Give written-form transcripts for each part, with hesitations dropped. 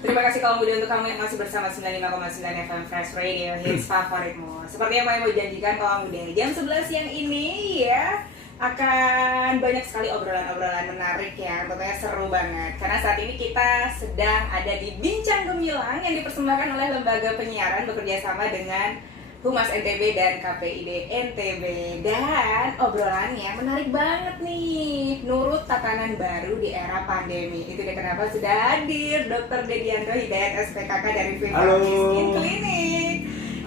Terima kasih kaum muda untuk kamu yang masih bersama 95,9 FM Fresh Radio, hits favoritmu. Seperti yang mau janjikan kaum muda, jam 11 siang ini ya akan banyak sekali obrolan-obrolan menarik ya, tentunya seru banget. Karena saat ini kita sedang ada di Bincang Gemilang yang dipersembahkan oleh Lembaga Penyiaran bekerja sama dengan Humas NTB dan KPID NTB. Dan obrolannya menarik banget nih, nurut tatanan baru di era pandemi. Itu dia kenapa sudah hadir Dr. Dedianto Hidayat SPKK dari Firman Skin Clinic.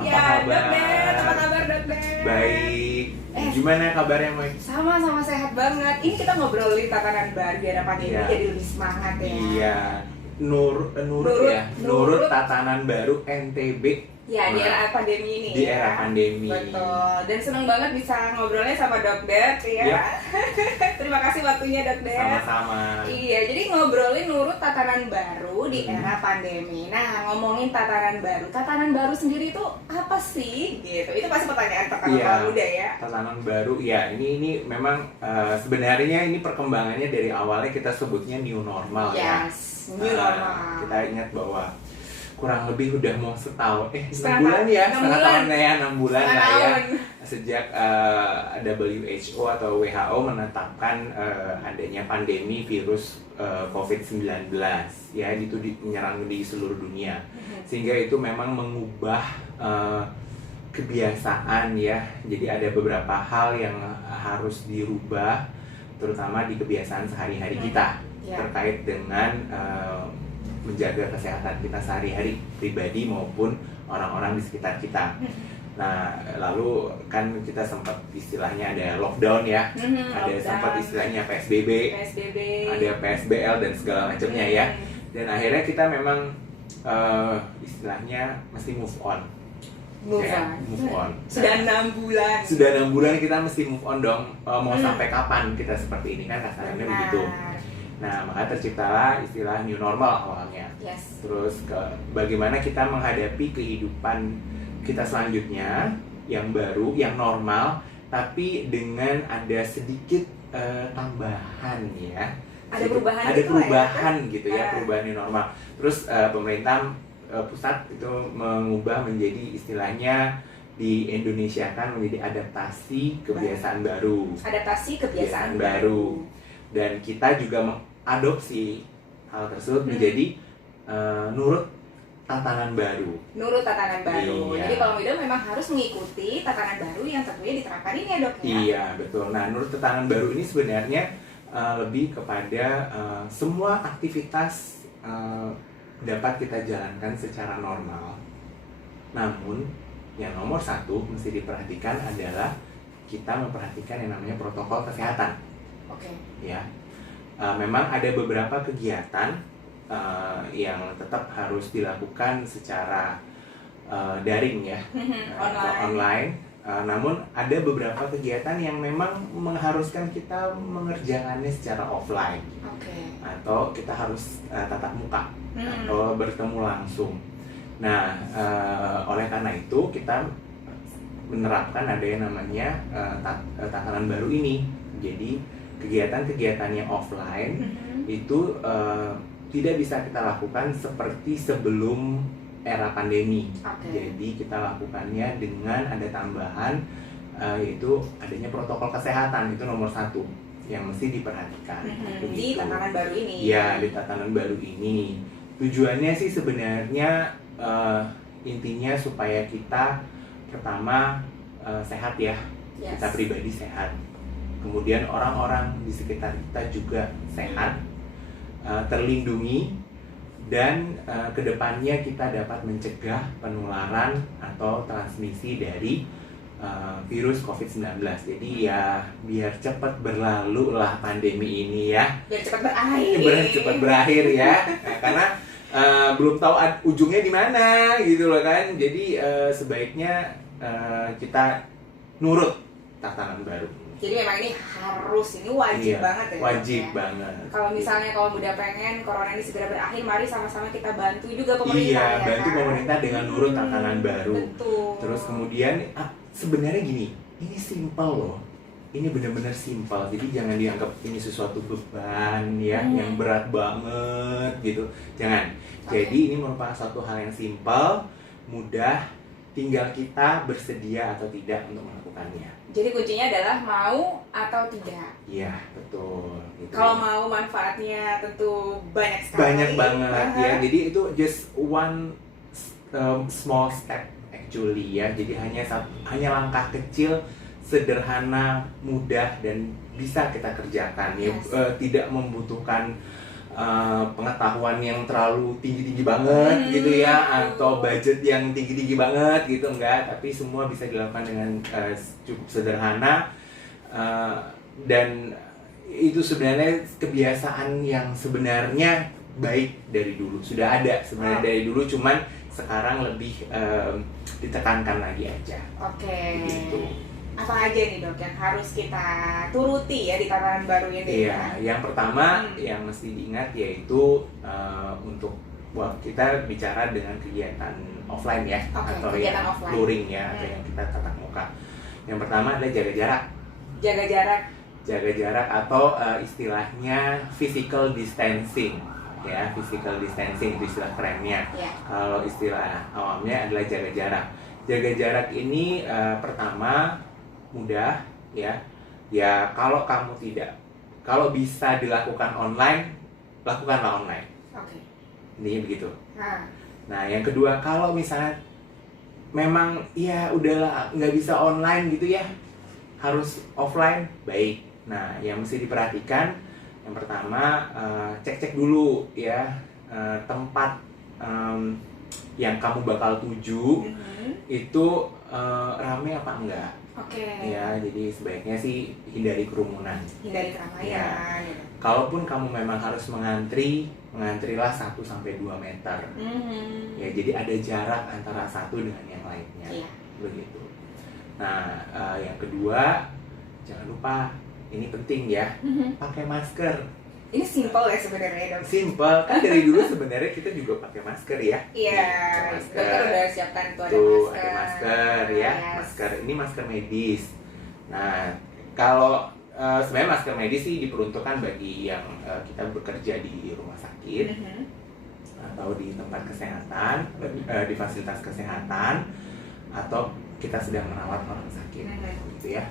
Ya, Dokter, apa kabar Dokter? Baik. Gimana kabarnya, Moy? Sama-sama sehat banget. Ini kita ngobrolin tatanan baru di era pandemi, jadi lebih semangat ya. Iya. Nurut tatanan baru NTB. Ya, di era pandemi ini. Di era pandemi. Betul. Dan seneng banget bisa ngobrolnya sama Dokter ya. Yep. Terima kasih waktunya Dokter. Sama-sama. Iya, jadi ngobrolin nurut tatanan baru di era pandemi. Nah, ngomongin tatanan baru sendiri itu apa sih? Gitu. Itu pasti pertanyaan pertama kaum muda ya. Tatanan baru, ya ini memang sebenarnya ini perkembangannya dari awalnya kita sebutnya new normal ya. New normal. Kita ingat bahwa kurang lebih udah mau setahun, 6 bulan ya, setengah tahun ya, 6 bulan lah ya, sejak WHO atau WHO menetapkan adanya pandemi virus COVID-19 ya, itu menyerang di seluruh dunia, sehingga itu memang mengubah kebiasaan ya, jadi ada beberapa hal yang harus dirubah, terutama di kebiasaan sehari-hari kita terkait dengan menjaga kesehatan kita sehari-hari, pribadi maupun orang-orang di sekitar kita. Nah, lalu kan kita sempat istilahnya ada lockdown ya, ada sempat istilahnya PSBB, ada PSBL dan segala macamnya ya. Dan akhirnya kita memang istilahnya mesti move on. Move on. Sudah 6 bulan. Sudah 6 bulan kita mesti move on dong. Mau sampai kapan kita seperti ini kan kasarnya begitu. Nah, maka terciptalah istilah new normal awalnya. Terus bagaimana kita menghadapi kehidupan kita selanjutnya yang baru, yang normal, tapi dengan ada sedikit tambahan ya. Ada perubahan, gitu ya, perubahan new normal. Terus pemerintah pusat itu mengubah menjadi istilahnya di Indonesia kan menjadi adaptasi kebiasaan baru. Adaptasi kebiasaan baru. Dan kita juga mengadopsi hal tersebut menjadi nurut tatanan baru. Nurut tatanan baru. Iya. Jadi kalau muda memang harus mengikuti tatanan baru yang tentunya diterapkan ini ya Dok ya? Iya, betul. Nah, nurut tatanan baru ini sebenarnya lebih kepada semua aktivitas dapat kita jalankan secara normal. Namun, yang nomor satu mesti diperhatikan adalah kita memperhatikan yang namanya protokol kesehatan. Ya, memang ada beberapa kegiatan yang tetap harus dilakukan secara daring ya, online. Namun ada beberapa kegiatan yang memang mengharuskan kita mengerjakannya secara offline, atau kita harus tatap muka atau bertemu langsung. Nah, oleh karena itu kita menerapkan ada yang namanya tatanan baru ini. Jadi kegiatan-kegiatan yang offline itu tidak bisa kita lakukan seperti sebelum era pandemi. Jadi kita lakukannya dengan ada tambahan yaitu adanya protokol kesehatan, itu nomor satu yang mesti diperhatikan. Di tatanan baru ini. Ya, di tatanan baru ini. Tujuannya sih sebenarnya intinya supaya kita pertama sehat ya, kita pribadi sehat. Kemudian orang-orang di sekitar kita juga sehat, terlindungi, dan kedepannya kita dapat mencegah penularan atau transmisi dari virus COVID-19. Jadi ya biar cepat berlalu lah pandemi ini ya. Biar cepat berakhir. Biar cepat berakhir ya. Nah, karena belum tahu ujungnya di mana gitu loh kan. Jadi sebaiknya kita nurut tatanan baru. Jadi memang ini wajib banget ya. Wajib banget. Kalau misalnya kalau muda pengen corona ini segera berakhir, mari sama-sama kita bantu juga pemerintah. Iya, bantu pemerintah dengan nurut tatanan baru. Betul. Terus kemudian sebenarnya gini, ini simple loh. ini benar-benar simpel, jadi jangan dianggap ini sesuatu beban ya, yang berat banget gitu, jangan. Jadi ini merupakan suatu hal yang simpel, mudah, tinggal kita bersedia atau tidak untuk melakukannya. Jadi kuncinya adalah mau atau tidak. Iya, betul. Gitu. Kalau mau manfaatnya tentu banyak sekali. Banyak banget ya. Jadi itu just one small step actually ya. Jadi hanya langkah kecil, sederhana, mudah dan bisa kita kerjakan ya. Yes. Tidak membutuhkan pengetahuan yang terlalu tinggi-tinggi banget gitu ya, atau budget yang tinggi-tinggi banget gitu, enggak, tapi semua bisa dilakukan dengan cukup sederhana, dan itu sebenarnya kebiasaan yang sebenarnya baik dari dulu, sudah ada sebenarnya dari dulu, cuman sekarang lebih ditekankan lagi aja. Oke. Gitu. Apa aja nih dok yang harus kita turuti ya di tatanan baru ini? Iya, yang pertama yang mesti diingat yaitu untuk kita bicara dengan kegiatan offline ya, atau yang luring ya, atau yang kita tatap muka. Yang pertama adalah jaga jarak. Jaga jarak. Jaga jarak atau istilahnya physical distancing ya, physical distancing itu istilah kerennya. Yeah. Kalau istilah awamnya adalah jaga jarak. Jaga jarak ini pertama mudah ya. Ya kalau kalau bisa dilakukan online, lakukanlah online. Oke. Ini begitu. Nah, yang kedua, kalau misalnya memang ya udahlah nggak bisa online gitu ya, harus offline, baik. Nah, yang mesti diperhatikan, yang pertama cek-cek dulu ya tempat yang kamu bakal tuju itu rame apa enggak. Oke. Ya, jadi sebaiknya sih hindari kerumunan. Hindari keramaian. Ya. Kalaupun kamu memang harus mengantrilah 1-2 meter. Ya, jadi ada jarak antara satu dengan yang lainnya. Iya. Begitu. Nah, yang kedua, jangan lupa, ini penting ya, pakai masker. Ini simple ya sebenarnya dok. Simple, kan dari dulu sebenarnya kita juga pakai masker ya. Iya, dokter udah siapkan tuh ada masker. Ada masker ya, Yes. masker ini masker medis. Nah, kalau sebenarnya masker medis sih diperuntukkan bagi yang kita bekerja di rumah sakit atau di tempat kesehatan, di fasilitas kesehatan, atau kita sedang merawat orang sakit, gitu ya.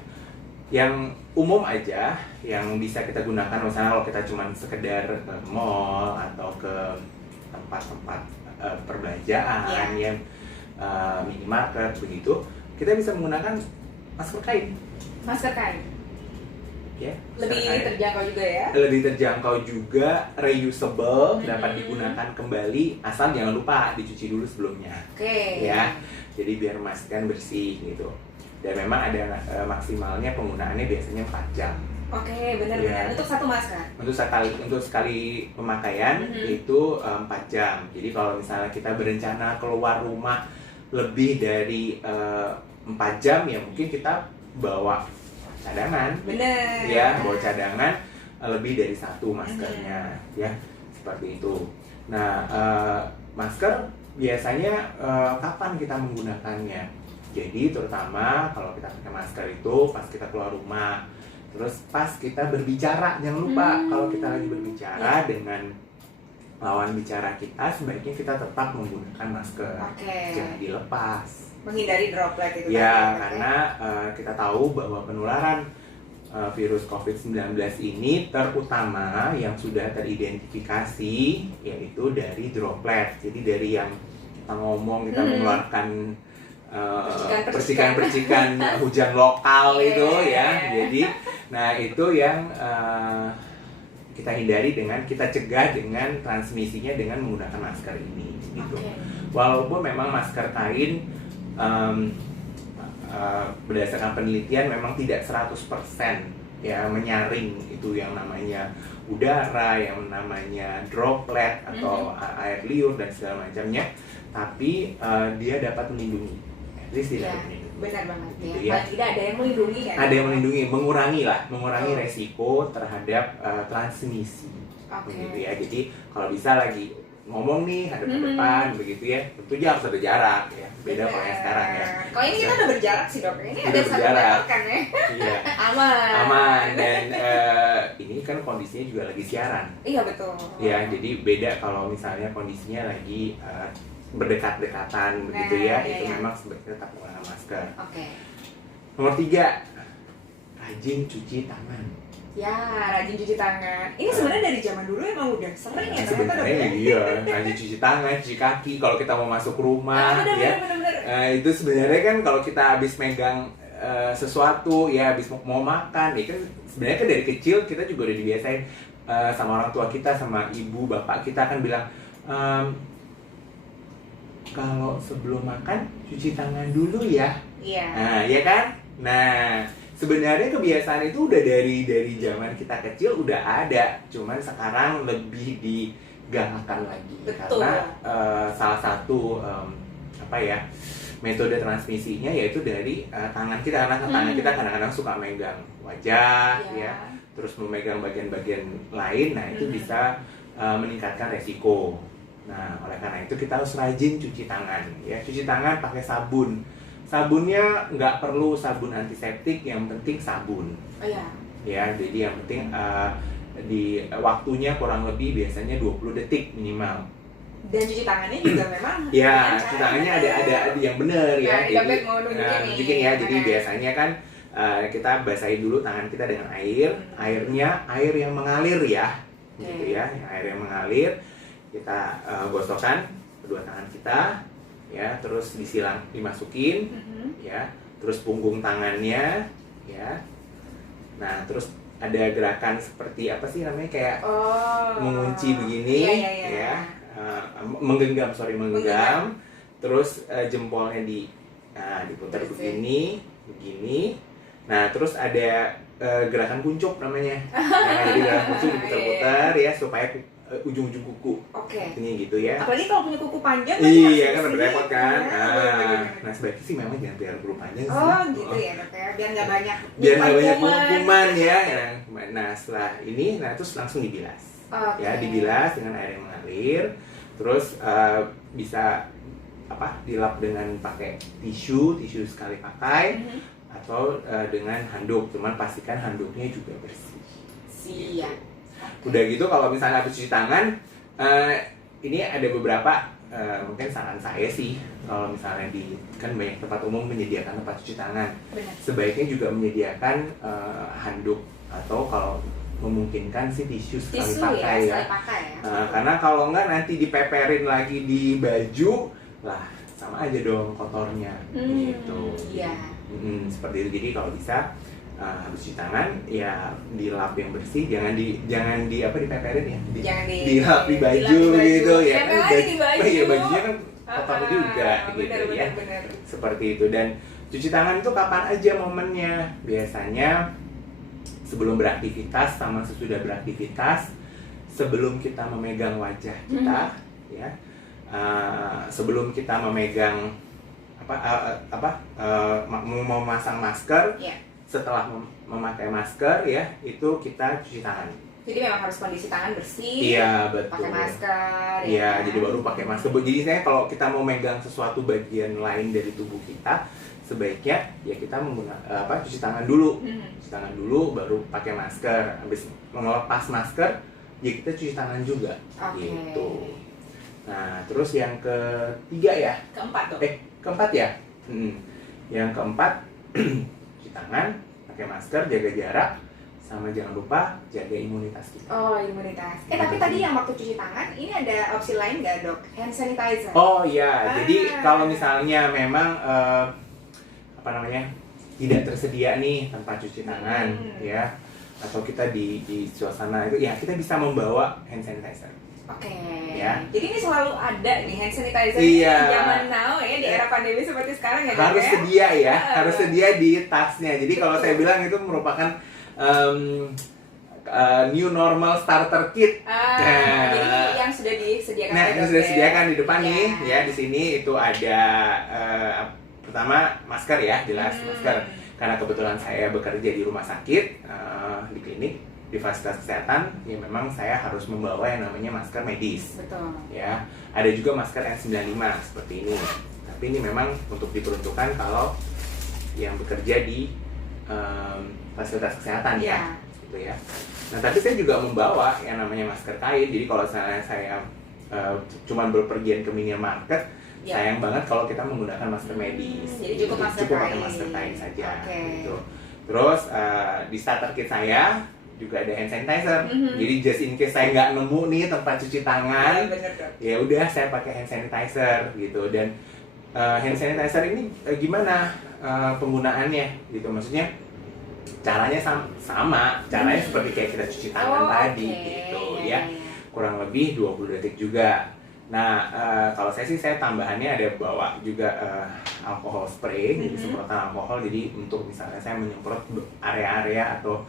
Yang umum aja, yang bisa kita gunakan misalnya kalau kita cuma sekedar ke mall atau ke tempat-tempat perbelanjaan yang minimarket begitu, kita bisa menggunakan masker kain. Masker kain. Ya, Lebih terjangkau juga ya. Lebih terjangkau juga, reusable, dapat digunakan kembali, asal jangan lupa dicuci dulu sebelumnya. Oke. Ya, jadi biar memastikan bersih gitu. Dan memang ada maksimalnya penggunaannya biasanya 4 jam. Oke, benar-benar. Untuk satu masker. Untuk sekali pemakaian itu 4 jam. Jadi kalau misalnya kita berencana keluar rumah lebih dari 4 jam, ya mungkin kita bawa cadangan. Benar. Ya, bawa cadangan lebih dari 1 maskernya, ya seperti itu. Nah, masker biasanya kapan kita menggunakannya? Jadi terutama kalau kita pakai masker itu pas kita keluar rumah, terus pas kita berbicara, jangan lupa kalau kita lagi berbicara dengan lawan bicara kita, sebaiknya kita tetap menggunakan masker, jangan dilepas. Menghindari droplet itu. Ya, karena kita tahu bahwa penularan virus COVID-19 ini terutama yang sudah teridentifikasi yaitu dari droplet. Jadi dari yang kita ngomong, kita mengeluarkan percikan-percikan hujan lokal itu ya. Jadi, nah itu yang kita hindari dengan kita cegah dengan transmisinya dengan menggunakan masker ini. Gitu. Walaupun memang masker kain berdasarkan penelitian memang tidak 100% ya menyaring itu yang namanya udara, yang namanya droplet atau air liur dan segala macamnya, tapi dia dapat melindungi. Tidak benar banget gitu ya. Paling tidak ada yang melindungi kan? Ada yang melindungi, mengurangi resiko terhadap transmisi. Begitu ya. Jadi kalau bisa lagi ngomong nih hadap ke depan begitu ya, tentunya harus ada jarak ya, beda kalau yang sekarang ya. Kalau ini kita udah berjarak sih dok, ini Udah ada 1 berjarak. meter kan ya. Iya. Aman. Dan ini kan kondisinya juga lagi siaran. Iya betul. Ya, jadi beda kalau misalnya kondisinya lagi berdekat-dekatan begitu Nah, ya, iya, itu iya. memang sebaiknya tetap menggunakan masker. Oke. Nomor 3, rajin cuci tangan. Ya, rajin cuci tangan. Ini sebenarnya dari zaman dulu emang udah sering ya ternyata dok Sebenarnya ya. iya, rajin cuci tangan, cuci kaki kalau kita mau masuk rumah bener, ya. bener. Itu sebenarnya kan kalau kita habis megang sesuatu ya, habis mau makan, ya kan sebenarnya kan dari kecil kita juga udah dibiasain sama orang tua kita, sama ibu bapak kita kan bilang kalau sebelum makan cuci tangan dulu ya. Iya. Nah, ya kan? Nah, sebenarnya kebiasaan itu udah dari zaman kita kecil udah ada, cuman sekarang lebih digalakkan lagi. Betul. Karena salah satu metode transmisinya yaitu dari tangan kita, karena tangan kita kadang-kadang suka megang wajah ya, terus memegang bagian-bagian lain, nah itu bisa meningkatkan resiko. Nah, oleh karena itu kita harus rajin cuci tangan ya. Cuci tangan pakai sabun. Sabunnya nggak perlu sabun antiseptik, yang penting sabun. Oh iya. Ya, jadi yang penting di waktunya kurang lebih biasanya 20 detik minimal. Dan cuci tangannya juga memang Ya, cuci tangannya ada yang bener ya. Nah, David mau nunjukin ya. nih. Jadi biasanya kan kita basahin dulu tangan kita dengan air. Airnya air yang mengalir ya. Gitu ya, air yang mengalir. Kita gosokkan kedua tangan kita ya, terus dimasukin ya, terus punggung tangannya ya. Nah, terus ada gerakan seperti apa sih namanya, kayak mengunci begini ya. Menggenggam. Terus jempolnya diputar begini. Nah, terus ada gerakan kuncup namanya. Nah, jadi gerakan kuncup diputar-putar ya supaya ujung-ujung kuku. Oke. Ini gitu ya. Apalagi kalau punya kuku panjang Iya kan repot kan. Nah, Nah, sebaiknya sih memang jangan biar kuku panjang sih. oh gitu ya dok ya, biar nggak banyak kuman ya. Nah, setelah ini, terus langsung dibilas. Ya, dibilas dengan air yang mengalir. Terus bisa dilap dengan pakai tisu sekali pakai atau dengan handuk. Cuman pastikan handuknya juga bersih. Siap. Udah gitu kalau misalnya habis cuci tangan, ini ada beberapa mungkin saran saya sih, kalau misalnya kan banyak tempat umum menyediakan tempat cuci tangan. Benar. Sebaiknya juga menyediakan handuk atau kalau memungkinkan sih tisu sekali pakai ya. Karena kalau enggak nanti dipeperin lagi di baju, lah sama aja dong kotornya gitu. Iya. Seperti itu. Jadi kalau bisa habis cuci tangan ya dilap yang bersih, jangan dipeperin ya, dilap di baju gitu ya kan. Iya, bajunya kan kotor juga gitu ya. Bener. Seperti itu. Dan cuci tangan itu kapan aja momennya? Biasanya sebelum beraktivitas sama sesudah beraktivitas, sebelum kita memegang wajah kita ya, sebelum kita memegang memasang masker. Setelah memakai masker ya, itu kita cuci tangan. Jadi memang harus kondisi tangan bersih. Iya, betul. Pakai masker. Iya, jadi baru pakai masker. Jadi saya kalau kita mau megang sesuatu bagian lain dari tubuh kita, sebaiknya ya kita menggunakan cuci tangan dulu. Cuci tangan dulu baru pakai masker. Habis melepas masker, ya kita cuci tangan juga. Gitu. Nah, terus yang ketiga ya? Keempat ya? Yang keempat, tangan, pakai masker, jaga jarak, sama jangan lupa jaga imunitas kita. Oh, imunitas. Tapi tadi yang waktu cuci tangan, ini ada opsi lain nggak dok? Hand sanitizer. Oh iya, jadi kalau misalnya memang tidak tersedia nih tempat cuci tangan ya, atau kita di suasana itu ya, kita bisa membawa hand sanitizer. Oke. Ya. Jadi ini selalu ada nih hand sanitizer di zaman now ya, di era pandemi seperti sekarang ya. Harus sedia ya, harus sedia di tasnya. Jadi kalau saya bilang itu merupakan new normal starter kit. Jadi yang sudah disediakan. Nah, yang sudah disediakan di depan nih, ya di sini itu ada pertama masker ya, jelas masker. Karena kebetulan saya bekerja di rumah sakit, di klinik. di fasilitas kesehatan ya memang saya harus membawa yang namanya masker medis. Betul. Ya, ada juga masker N95 seperti ini. Tapi ini memang untuk diperuntukkan kalau yang bekerja di fasilitas kesehatan ya, gitu ya. Nah, tapi saya juga membawa yang namanya masker kain. Jadi kalau saya cuman berpergian ke minimarket, sayang banget kalau kita menggunakan masker medis. Jadi cukup pakai masker kain saja. Gitu. Terus di starter kit saya juga ada hand sanitizer. Jadi just in case saya nggak nemu nih tempat cuci tangan, ya udah saya pakai hand sanitizer gitu. Dan hand sanitizer ini gimana penggunaannya gitu? Maksudnya caranya sama, caranya seperti kayak kita cuci tangan tadi gitu ya. Kurang lebih 20 detik juga. Nah, kalau saya sih tambahannya ada bawa juga alkohol spray, jadi semprotan alkohol. Jadi untuk misalnya saya menyemprot area-area atau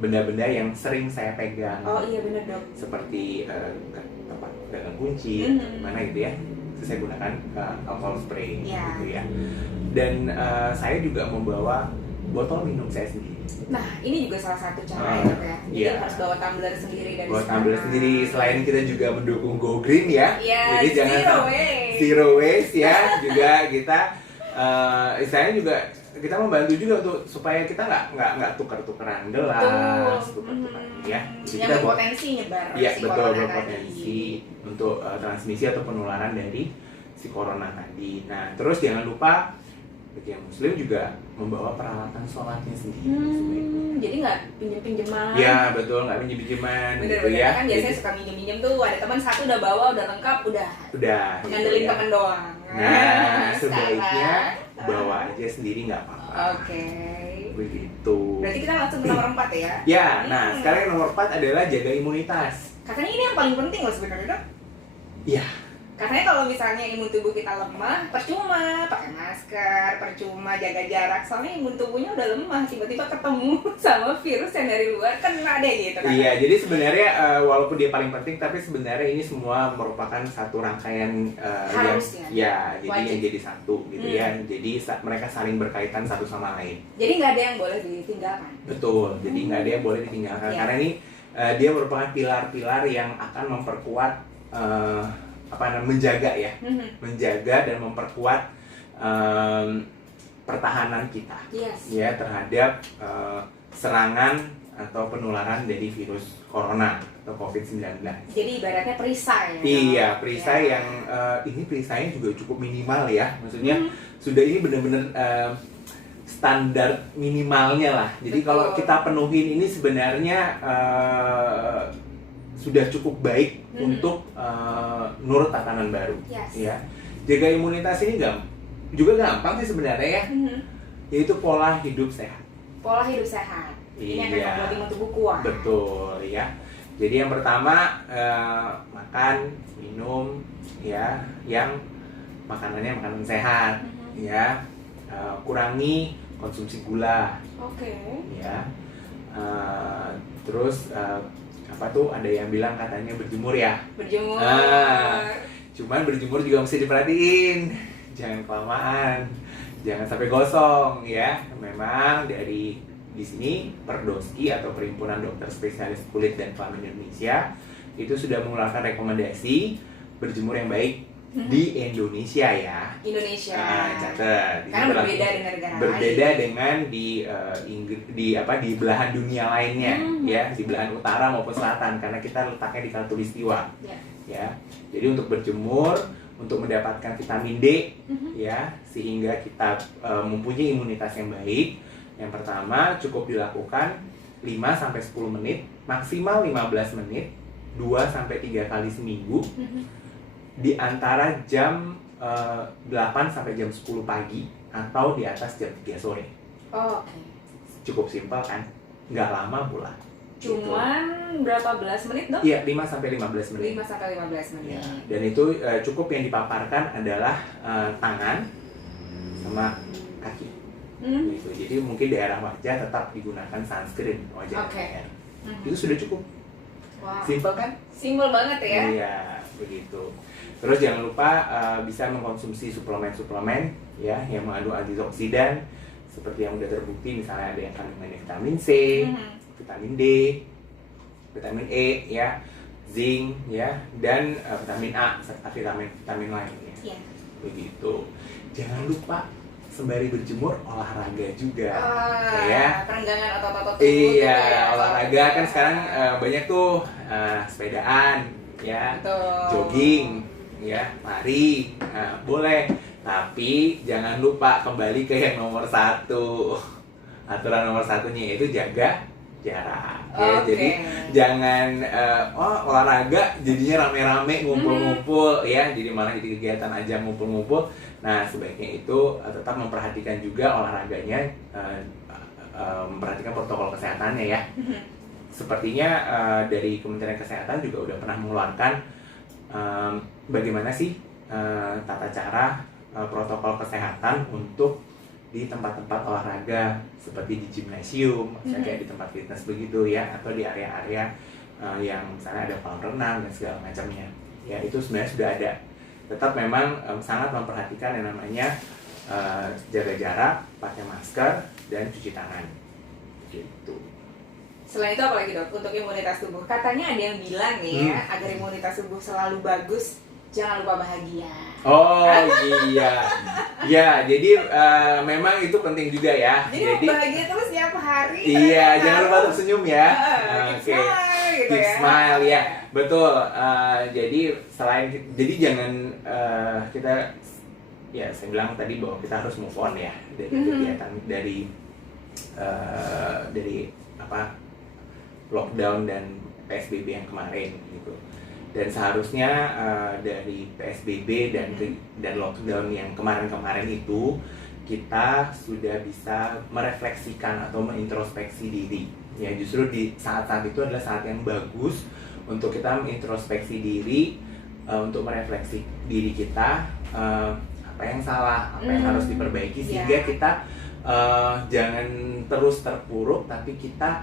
benda-benda yang sering saya pegang. Oh iya benar dok. Seperti tempat dagang kunci, mana gitu ya. Terus saya gunakan alkohol spray gitu ya. Dan saya juga membawa botol minum saya sendiri. Nah, ini juga salah satu cara ya dok ya. Jadi harus bawa tumbler sendiri dari bawa tumbler sendiri. Selain kita juga mendukung Go Green ya. Jadi jangan zero waste ya. Juga kita istilahnya juga kita membantu juga untuk supaya kita nggak tukar-tukaran gelas, tukar-tukaran ya. Jadi yang berpotensi nyebar. Iya betul, berpotensi untuk transmisi atau penularan dari si corona tadi. Nah, terus jangan lupa bagi yang muslim juga membawa peralatan sholatnya sendiri. Jadi nggak pinjem-pinjeman. Ya betul, nggak pinjem-pinjeman. Bener-bener gitu ya. Kan biasanya suka minjem-minjem tuh, ada teman satu udah bawa, udah lengkap, udah ngandelin teman doang. Nah, sebaiknya bawa aja sendiri nggak apa-apa. Oke. Begitu. Berarti kita langsung ke nomor 4 ya? Ya, nah sekarang yang nomor 4 adalah jaga imunitas. Katanya ini yang paling penting loh sebenarnya dok. Iya. Katanya kalau misalnya imun tubuh kita lemah, percuma pakai masker, percuma jaga jarak, soalnya imun tubuhnya udah lemah, tiba-tiba ketemu sama virus yang dari luar, kena deh gitu kan. Iya, jadi sebenarnya walaupun dia paling penting, tapi sebenarnya ini semua merupakan satu rangkaian jadi yang jadi satu gitu ya. Jadi mereka saling berkaitan satu sama lain. Jadi nggak ada yang boleh ditinggalkan. Betul, jadi nggak ada yang boleh ditinggalkan karena ini dia merupakan pilar-pilar yang akan memperkuat menjaga dan memperkuat pertahanan kita ya terhadap serangan atau penularan dari virus corona atau COVID-19. Jadi ibaratnya perisai. Iya, perisai yang ini perisainya juga cukup minimal ya. Maksudnya sudah ini benar-benar standar minimalnya lah. Jadi kalau kita penuhin ini sebenarnya sudah cukup baik untuk nurut tatanan baru. Ya, jaga imunitas ini juga gampang sih sebenarnya ya. Yaitu pola hidup sehat. Pola hidup sehat. Ini akan membuat imun tubuh kuat. Betul ya. Jadi yang pertama makan, minum ya yang makanannya makanan sehat ya. Kurangi konsumsi gula. Ya. Terus ada yang bilang katanya berjemur ya. Berjemur. Cuman berjemur juga mesti diperhatiin, jangan kelamaan, jangan sampai gosong ya. Memang di sini Perdoski atau Perhimpunan Dokter Spesialis Kulit dan Kelamin Indonesia itu sudah mengeluarkan rekomendasi berjemur yang baik di Indonesia ya. Indonesia. Catat. Karena berbeda dengan negara lain. Berbeda dengan di belahan dunia lainnya ya, di belahan utara maupun selatan karena kita letaknya di Khatulistiwa. Ya. Jadi untuk berjemur, untuk mendapatkan vitamin D ya, sehingga kita mempunyai imunitas yang baik. Yang pertama cukup dilakukan 5 sampai 10 menit, maksimal 15 menit, 2 sampai 3 kali seminggu. Di antara jam 8 sampai jam 10 pagi atau di atas jam 3 sore. Cukup simpel kan? Nggak lama pula. Cuman berapa belas menit dok? Iya, 5 sampai 15 menit. 5 sampai 15 menit. Ya. Dan itu cukup yang dipaparkan adalah tangan sama kaki. Gitu. Jadi mungkin daerah wajah tetap digunakan sunscreen wajah. Itu sudah cukup. Simpel kan? Simpel banget ya. Iya, begitu. Terus jangan lupa bisa mengkonsumsi suplemen-suplemen ya yang mengandung antioksidan seperti yang udah terbukti, misalnya ada yang kandungan vitamin C, vitamin D, vitamin E ya, zinc ya, dan vitamin A serta vitamin lain ya. Iya. Begitu. Jangan lupa sembari berjemur olahraga juga Oh, ya. Perenggangan otot-otot tubuh Iya, gitu ya. olahraga kan sekarang banyak tuh sepedaan ya, Betul. jogging ya, lari. Nah, boleh, tapi jangan lupa kembali ke yang nomor satu. Aturan nomor satunya yaitu jaga jarak ya. Oke. Jadi jangan olahraga jadinya rame-rame ngumpul-ngumpul ya, jadi malah jadi kegiatan aja ngumpul-ngumpul. Nah, sebaiknya itu tetap memperhatikan juga olahraganya, memperhatikan protokol kesehatannya ya. Sepertinya dari Kementerian Kesehatan juga udah pernah mengeluarkan bagaimana sih tata cara protokol kesehatan untuk di tempat-tempat olahraga seperti di gimnasium, misalnya kayak di tempat fitness begitu ya, atau di area-area yang misalnya ada kolam renang dan segala macamnya. Ya, itu sebenarnya sudah ada. Tetap memang sangat memperhatikan yang namanya jaga jarak, pakai masker, dan cuci tangan. Gitu. Selain itu apa lagi dok? Untuk imunitas tubuh, katanya ada yang bilang nih ya, agar imunitas tubuh selalu bagus, jangan lupa bahagia. Oh iya, ya jadi memang itu penting juga ya. Jadi bahagia terus setiap hari. Iya, jangan lupa untuk senyum ya. Oke. Smile gitu Keep ya. smile ya, betul. Jadi jangan kita ya, saya bilang tadi bahwa kita harus move on ya dari kegiatan dari apa lockdown dan PSBB yang kemarin gitu. Dan seharusnya dari PSBB dan lockdown yang kemarin-kemarin itu kita sudah bisa merefleksikan atau mengintrospeksi diri. Ya, justru di saat-saat itu adalah saat yang bagus untuk kita mengintrospeksi diri, untuk merefleksi diri kita, apa yang salah, apa yang harus diperbaiki, sehingga kita jangan terus terpuruk, tapi kita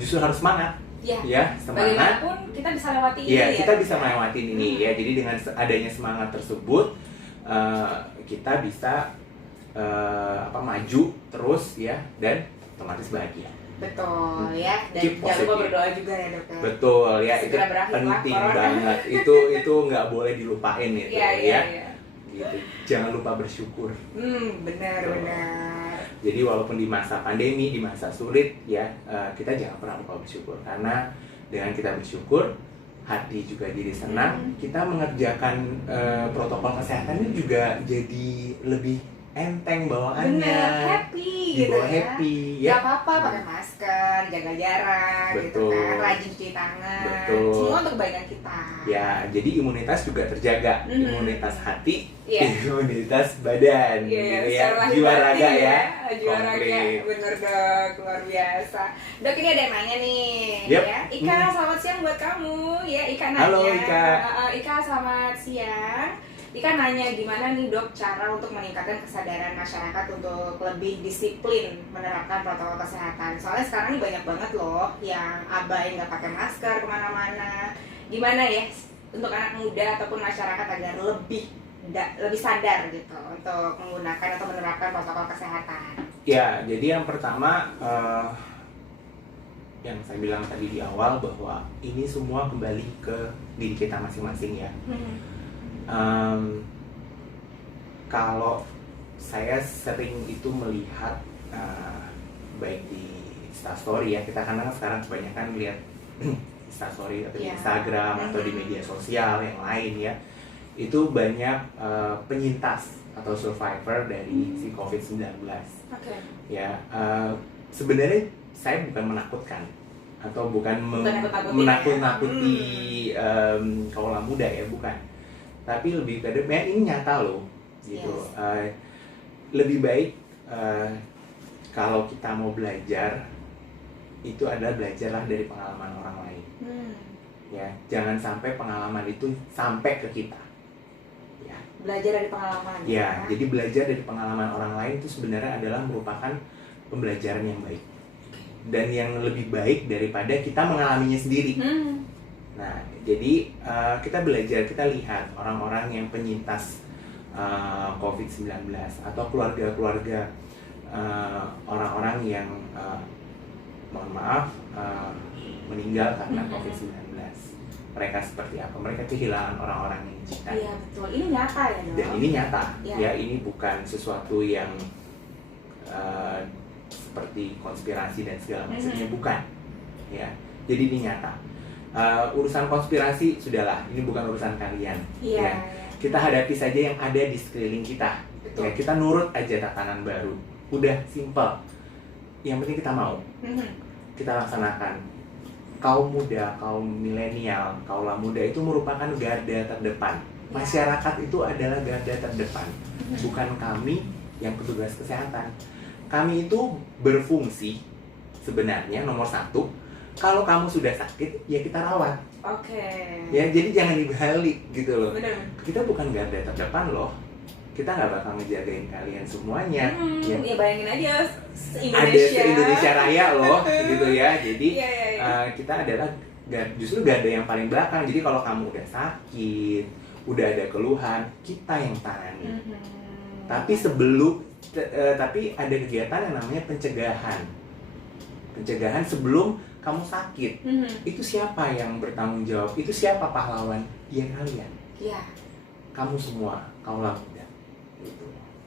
justru harus semangat. Ya, semangat. Bagaimanapun kita bisa lewati ini ya. Kita ya, bisa melewati ini ya. Jadi dengan adanya semangat tersebut, kita bisa maju terus ya, dan otomatis bahagia. Betul ya. Dan Keep jangan lupa positive. berdoa juga ya dok. Betul ya, itu Segera berakhirlah penting corona. banget. Itu nggak boleh dilupain itu Iya. Gitu. Jangan lupa bersyukur. Benar. Jadi walaupun di masa pandemi, di masa sulit ya, kita jangan pernah lupa bersyukur, karena dengan kita bersyukur, hati juga jadi senang. Kita mengerjakan protokol kesehatan ini juga jadi lebih enteng bawaannya. Bener, happy gitu Dibawa ya. happy ya. Gak apa-apa pakai masker, jaga jarak gitu Betul. kan, rajin cuci tangan. Betul. Semua untuk kebaikan kita. Ya, jadi imunitas juga terjaga. Imunitas hati, Iya. imunitas badan, Iya, gitu ya. secara Jiwa batin raga ya. Jiwa raga, Komplit. bener dok, luar biasa. Dok, ini ada yang nanya nih, Yep. ya. Ika, selamat siang buat kamu. Ya, Ika nanya. Halo, Ika. Ika, selamat siang. Ika nanya gimana nih dok cara untuk meningkatkan kesadaran masyarakat untuk lebih disiplin menerapkan protokol kesehatan. Soalnya sekarang ini banyak banget loh yang abai nggak pakai masker kemana-mana. Gimana ya untuk anak muda ataupun masyarakat agar lebih sadar gitu untuk menggunakan atau menerapkan protokol kesehatan. Ya, jadi yang pertama yang saya bilang tadi di awal, bahwa ini semua kembali ke diri kita masing-masing ya. Kalau saya sering itu melihat baik di Instastory ya, kita kan sekarang kebanyakan lihat Instastory atau di Instagram atau di media sosial yang lain ya, itu banyak penyintas atau survivor dari si COVID-19. Ya, sebenarnya saya bukan menakutkan atau bukan menakut-nakuti kaula muda ya, bukan. Tapi lebih ke ini nyata loh gitu. Lebih baik kalau kita mau belajar, itu adalah belajarlah dari pengalaman orang lain. Ya, jangan sampai pengalaman itu sampai ke kita. Ya. Belajar dari pengalaman. Ya, jadi belajar dari pengalaman orang lain itu sebenarnya adalah merupakan pembelajaran yang baik dan yang lebih baik daripada kita mengalaminya sendiri. Nah, jadi kita belajar, kita lihat orang-orang yang penyintas COVID-19 atau keluarga-keluarga orang-orang yang mohon maaf, meninggal karena Mhm. COVID-19. Mereka seperti apa? Mereka kehilangan orang-orang yang dicintai. Iya betul, ini nyata ya dong. Dan ini nyata, Ya. ya ini bukan sesuatu yang seperti konspirasi dan segala macamnya, bukan. Ya, jadi ini nyata. Urusan konspirasi sudahlah, ini bukan urusan kalian. Iya. Ya. Kita hadapi saja yang ada di sekeliling kita. Betul. Ya, kita nurut aja tatanan baru. Udah simple. Yang penting kita mau, Mhm. kita laksanakan. Kaum muda, kaum milenial, kaula muda itu merupakan garda terdepan. Masyarakat itu adalah garda terdepan, bukan kami yang petugas kesehatan. Kami itu berfungsi sebenarnya nomor satu. Kalau kamu sudah sakit, ya kita rawat. Oke. Ya, jadi jangan dibalik gitu loh. Benar. Kita bukan garda terdepan loh. Kita nggak bakal ngejagain kalian semuanya. Ya, Ya bayangin aja ada se-Indonesia Raya loh, gitu ya. Jadi Iya, iya, iya. kita adalah justru garda yang paling belakang. Jadi kalau kamu udah sakit, udah ada keluhan, kita yang tangani. Tapi tapi ada kegiatan yang namanya pencegahan. Pencegahan sebelum kamu sakit. Itu siapa yang bertanggung jawab? Itu siapa pahlawan? Ya kalian. Iya. Kamu semua, kaulah muda. Gitu.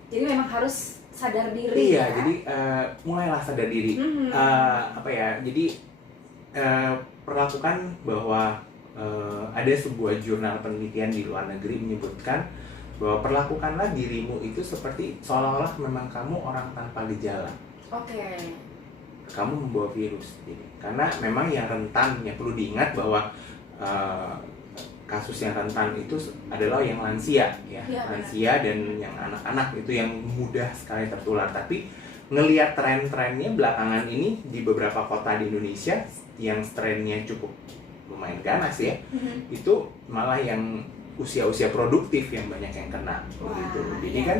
Jadi memang harus sadar diri. Iya, ya? jadi mulailah sadar diri. Jadi perlakukan bahwa ada sebuah jurnal penelitian di luar negeri menyebutkan bahwa perlakukanlah dirimu itu seperti seolah-olah memang kamu orang tanpa gejala. Oke. Kamu membawa virus. Jadi, karena memang yang rentan, yang perlu diingat bahwa kasus yang rentan itu adalah yang lansia, ya, lansia dan yang anak-anak itu yang mudah sekali tertular. Tapi ngelihat tren-trennya belakangan ini di beberapa kota di Indonesia yang strainnya cukup lumayan ganas ya, itu malah yang usia-usia produktif yang banyak yang kena begitu. Jadi kan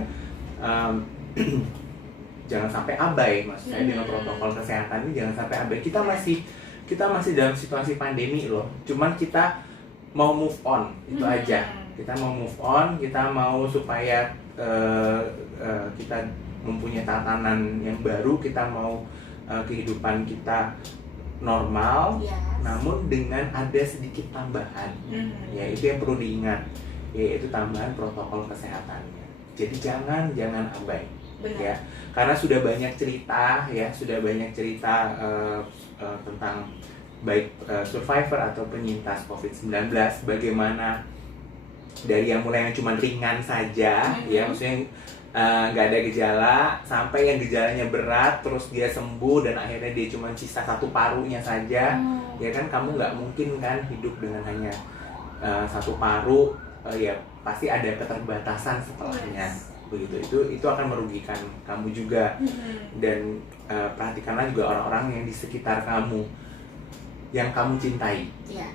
jangan sampai abai, maksud saya dengan protokol kesehatan ini jangan sampai abai. Kita masih dalam situasi pandemi loh. Cuman kita mau move on, itu aja. Kita mau move on, kita mau supaya kita mempunyai tatanan yang baru, kita mau kehidupan kita normal, namun dengan ada sedikit tambahan. Ya, itu yang perlu diingat, yaitu tambahan protokol kesehatannya. Jadi jangan abai. Benar. Ya, karena sudah banyak cerita tentang baik survivor atau penyintas COVID-19, bagaimana dari yang mulai yang cuma ringan saja, ya maksudnya nggak ada gejala, sampai yang gejalanya berat, terus dia sembuh dan akhirnya dia cuma sisa satu parunya saja. Ya kan, kamu nggak mungkin kan hidup dengan hanya satu paru, ya pasti ada keterbatasan setelahnya. Begitu, itu akan merugikan kamu juga. Dan perhatikanlah juga orang-orang yang di sekitar kamu, yang kamu cintai,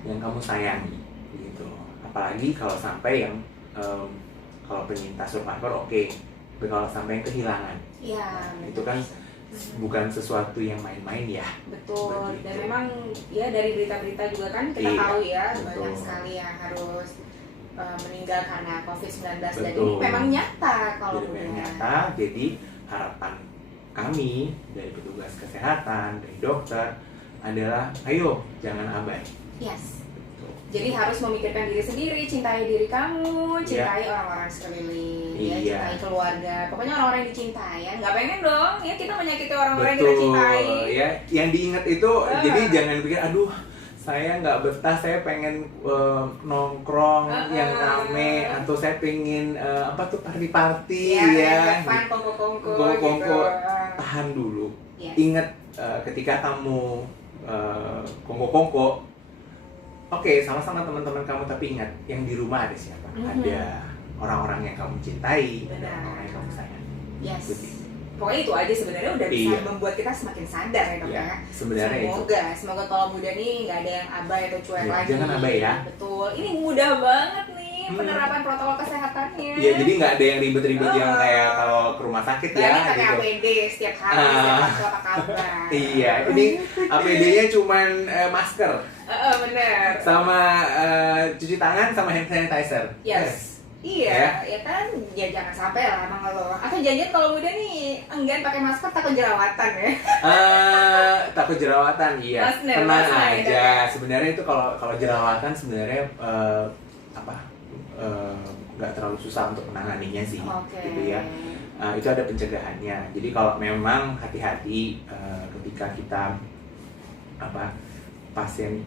yang kamu sayangi, gitu. Apalagi kalau sampai yang kalau penyintas survivor, oke. Tapi kalau sampai yang kehilangan, itu kan bukan sesuatu yang main-main ya. Betul. Begitu. Dan memang ya dari berita-berita juga kan kita tahu ya, betul. banyak sekali yang harus meninggal karena COVID-19. Dan Betul. ini memang nyata kalau Jadi udah nyata. Jadi harapan kami dari petugas kesehatan, dari dokter adalah ayo jangan abai. Yes. Betul. Jadi harus memikirkan diri sendiri, cintai diri kamu, cintai orang-orang sekeliling, ya, cintai keluarga. Pokoknya orang-orang yang dicintai, ya. Nggak pengen dong, ya kita menyakiti orang-orang yang kita cintai. Ya, yang diingat itu, jadi jangan pikir, aduh, saya nggak betah, saya pengen nongkrong yang rame, atau saya pengen party-party, ya, fun, kongko-kongko, gitu. gitu. Tahan dulu. Yes. Ingat ketika kamu kongko-kongko, oke, sama-sama teman-teman kamu, tapi ingat yang di rumah ada siapa? Ada orang-orang yang kamu cintai, ada orang-orang yang kamu sayangi. Yes. Begitu. Pokoknya itu aja sebenarnya udah bisa membuat kita semakin sadar ya dok ya. Sebenarnya semoga kalau muda nih nggak ada yang abai atau cuek lagi. Jangan abai ya. Betul. Ini mudah banget nih penerapan protokol kesehatannya. Iya, jadi nggak ada yang ribet-ribet yang kayak kalau ke rumah sakit ya. Ini pakai APD setiap hari, setiap waktu apa kabar. Iya, ini APD-nya cuman masker. Bener. Sama cuci tangan sama hand sanitizer. Yes. Iya, ya kan, ya jangan sampai lah emang lo. Atau jangan kalau muda nih enggan pakai masker takut jerawatan ya. Takut jerawatan, iya. Tenang Mas, aja. Sebenarnya itu kalau jerawatan sebenarnya nggak terlalu susah untuk menanganinya sih, gitu ya. Itu ada pencegahannya. Jadi kalau memang hati-hati ketika kita pasien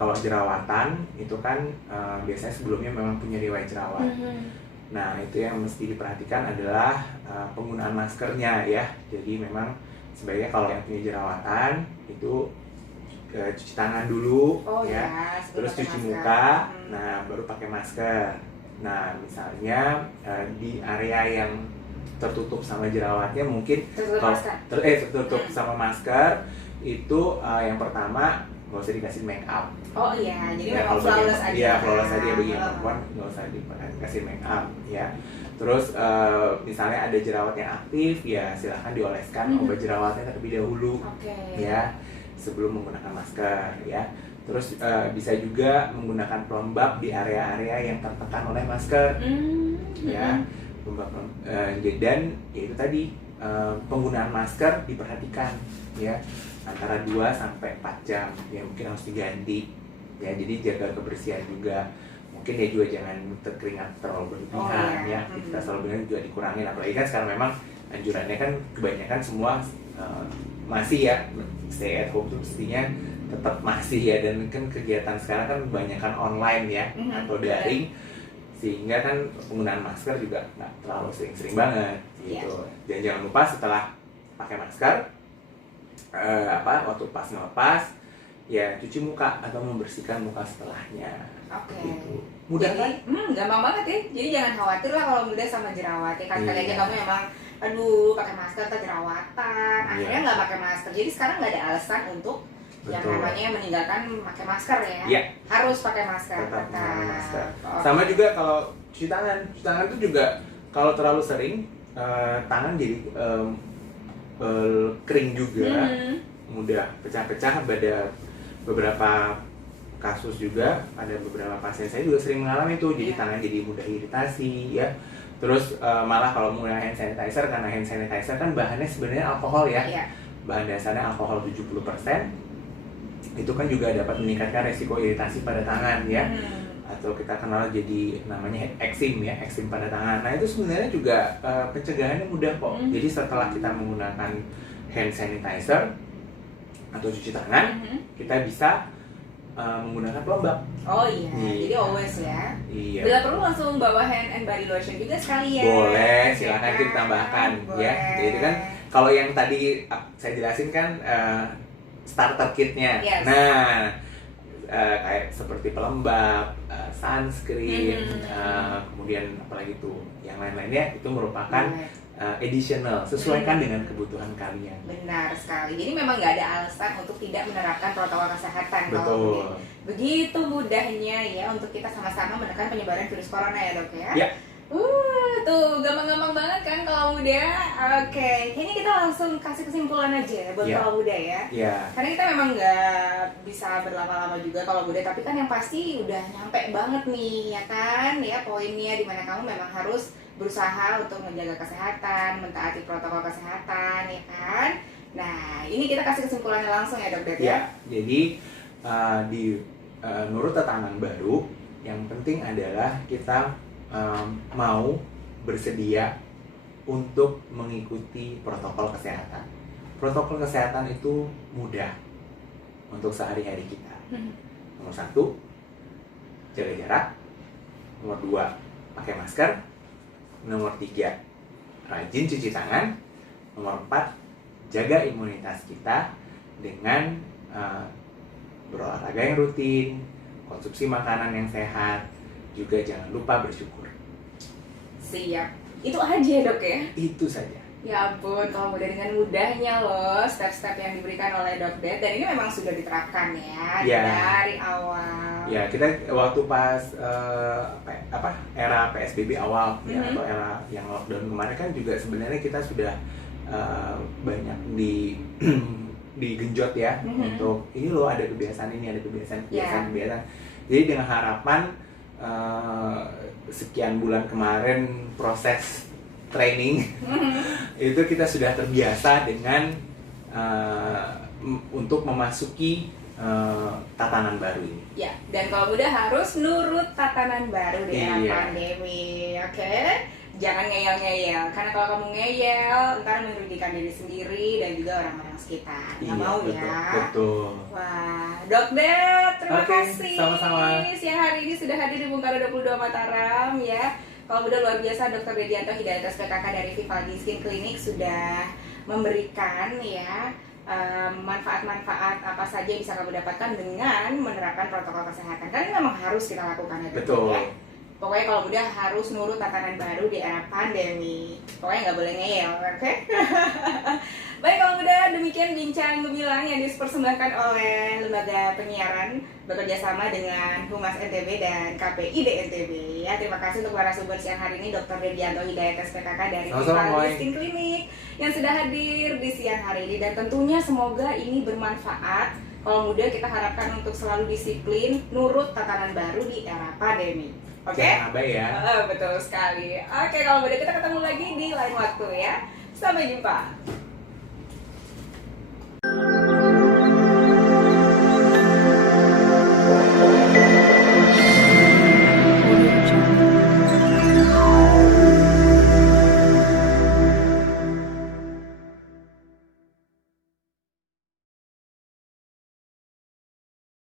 kalau jerawatan itu kan biasanya sebelumnya memang punya riwayat jerawat. Nah itu yang mesti diperhatikan adalah penggunaan maskernya ya. Jadi memang sebaiknya kalau yang punya jerawatan itu cuci tangan dulu terus cuci muka, nah baru pakai masker. Nah misalnya di area yang tertutup sama jerawatnya mungkin tertutup sama masker itu yang pertama nggak usah dikasih make up. Oh iya, jadi memang flawless aja. Iya, flawless aja bagi perempuan, nggak usah dikasih make up ya. Terus misalnya ada jerawat yang aktif, ya silahkan dioleskan obat jerawatnya terlebih dahulu, ya sebelum menggunakan masker ya. Terus bisa juga menggunakan pelembab di area-area yang tertekan oleh masker, ya. Dan ya itu tadi penggunaan masker diperhatikan ya. Antara 2 sampai 4 jam ya mungkin harus diganti ya, jadi jaga kebersihan juga, mungkin ya juga jangan terkeringat terlalu berlebihan ya. Kita selalu bilang juga dikurangin, apalagi kan sekarang memang anjurannya kan kebanyakan semua masih ya stay at home tuh mestinya tetap masih ya, dan kan kegiatan sekarang kan kebanyakan online ya atau daring, sehingga kan penggunaan masker juga nggak terlalu sering-sering banget gitu. Dan jangan lupa setelah pakai masker waktu pas ngelepas ya cuci muka atau membersihkan muka setelahnya. Gitu. Mudah kan? Gampang banget ya. Jadi jangan khawatir lah kalau muda sama jerawat ya. Kan kali aja kamu emang aduh pakai masker atau jerawatan, akhirnya nggak pakai masker. Jadi sekarang nggak ada alasan untuk yang namanya meninggalkan pakai masker ya. Harus pakai masker. Tetap pakai masker. Sama juga kalau cuci tangan tuh juga kalau terlalu sering tangan jadi kering juga, mudah pecah-pecah. Pada beberapa kasus juga, ada beberapa pasien saya juga sering mengalami itu, jadi tangan jadi mudah iritasi ya. Terus malah kalau menggunakan hand sanitizer, karena hand sanitizer kan bahannya sebenarnya alkohol ya, bahan dasarnya alkohol 70%, itu kan juga dapat meningkatkan resiko iritasi pada tangan ya, atau kita kenal jadi namanya eksim ya, eksim pada tangan. Nah itu sebenarnya juga pencegahannya mudah kok. Jadi setelah kita menggunakan hand sanitizer atau cuci tangan, kita bisa menggunakan pelembab. Oh iya, jadi always ya. Iya. Bila perlu langsung bawa hand and body lotion juga sekalian. Boleh, silakan ditambahkan ya. Jadi kan kalau yang tadi saya jelasin kan starter kitnya. Nah kayak seperti pelembab, sunscreen, kemudian apalagi tuh yang lain-lainnya itu merupakan additional, sesuaikan dengan kebutuhan kalian. Benar sekali. Jadi memang nggak ada alasan untuk tidak menerapkan protokol kesehatan. Betul. Kalau begitu mudahnya ya untuk kita sama-sama menekan penyebaran virus corona ya dok ya. Tuh gampang-gampang banget kan kalau muda. Oke, kayaknya kita langsung kasih kesimpulan aja buat kalau muda ya. Karena kita memang nggak bisa berlama-lama juga kalau muda, tapi kan yang pasti udah nyampe banget nih ya kan, ya poinnya dimana kamu memang harus berusaha untuk menjaga kesehatan, mentaati protokol kesehatan ya kan. Nah ini kita kasih kesimpulannya langsung ya dok ya. Jadi di Nurut Tatanan Baru yang penting adalah kita mau bersedia untuk mengikuti protokol kesehatan. Protokol kesehatan itu mudah untuk sehari-hari kita. Nomor 1, jaga jarak. Nomor 2, pakai masker. Nomor 3, rajin cuci tangan. Nomor 4, jaga imunitas kita dengan berolahraga yang rutin, konsumsi makanan yang sehat, juga jangan lupa bersyukur. Siap. Itu aja dok ya? Itu saja. Ya ampun, kalau mudah dengan mudahnya loh step-step yang diberikan oleh Dok Det, dan ini memang sudah diterapkan ya dari awal. Ya, kita waktu pas era PSBB awal ya, atau era yang lockdown kemarin kan juga sebenarnya kita sudah banyak digenjot ya untuk ini loh ada kebiasaan ini, ada kebiasaan. Jadi dengan harapan sekian bulan kemarin proses training itu kita sudah terbiasa dengan untuk memasuki tatanan baru ini. Ya, dan kalau muda harus nurut tatanan baru di era Iya. pandemi, oke? Jangan ngeyel-ngeyel, karena kalau kamu ngeyel, ntar merugikan diri sendiri dan juga orang-orang sekitar. Nggak mau betul, ya? betul. Wah, Dokter, terima Oke, kasih. sama-sama. Siang hari ini sudah hadir di Bung Karno 22 Mataram ya. Kalau muda luar biasa, Dokter Dedianto Hidayat SPKK dari Vivaldi Skin Clinic sudah memberikan ya manfaat-manfaat apa saja yang bisa kamu dapatkan dengan menerapkan protokol kesehatan. Karena ini memang harus kita lakukan ya, Dok, Betul. ya. Pokoknya kalau muda harus nurut tatanan baru di era pandemi. Pokoknya nggak boleh ngeyel, oke? Baik kalau muda, demikian bincang gemilang yang dipersembahkan oleh Lembaga Penyiaran bekerjasama dengan Humas NTB dan KPID NTB. Ya, terima kasih untuk narasumber siang hari ini Dr. Dedianto Hidayat SPKK dari Sama-sama, Vivaldi Moy. Skin Clinic yang sudah hadir di siang hari ini, dan tentunya semoga ini bermanfaat. Kalau muda kita harapkan untuk selalu disiplin, nurut tatanan baru di era pandemi. Oke? Jangan abai ya. Betul sekali. Oke, kalau muda kita ketemu lagi di lain waktu ya. Sampai jumpa.